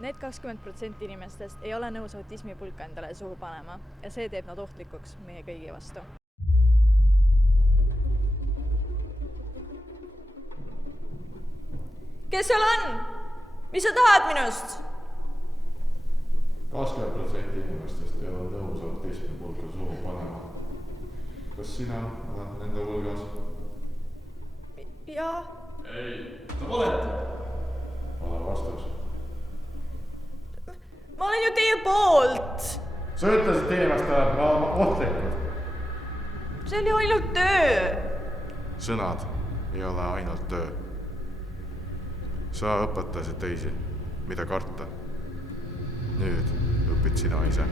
Need 20% inimestest ei ole nõus autismipulka endale suhu panema ja see teeb nad ohtlikuks meie kõigi vastu. Kes seal on? Mis sa tahad minust? 20% inimestest ei ole nõus autismipulka suhu panema. Kas sina oled nende hulgas? Jaa. Ei, sa valetad. Vale vastus. Ma olen ju teie poolt. Sa ütlesid inimestele, et me oleme ohtlikud. See oli ainult töö. Sõnad ei ole ainult töö. Sa õpetasid teisi, mida karta. Nüüd õpid sina ise.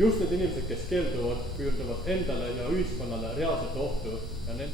Just need inimesed, kes keelduvad, kujutavad endale ja ühiskonnale reaalset ohtu ja need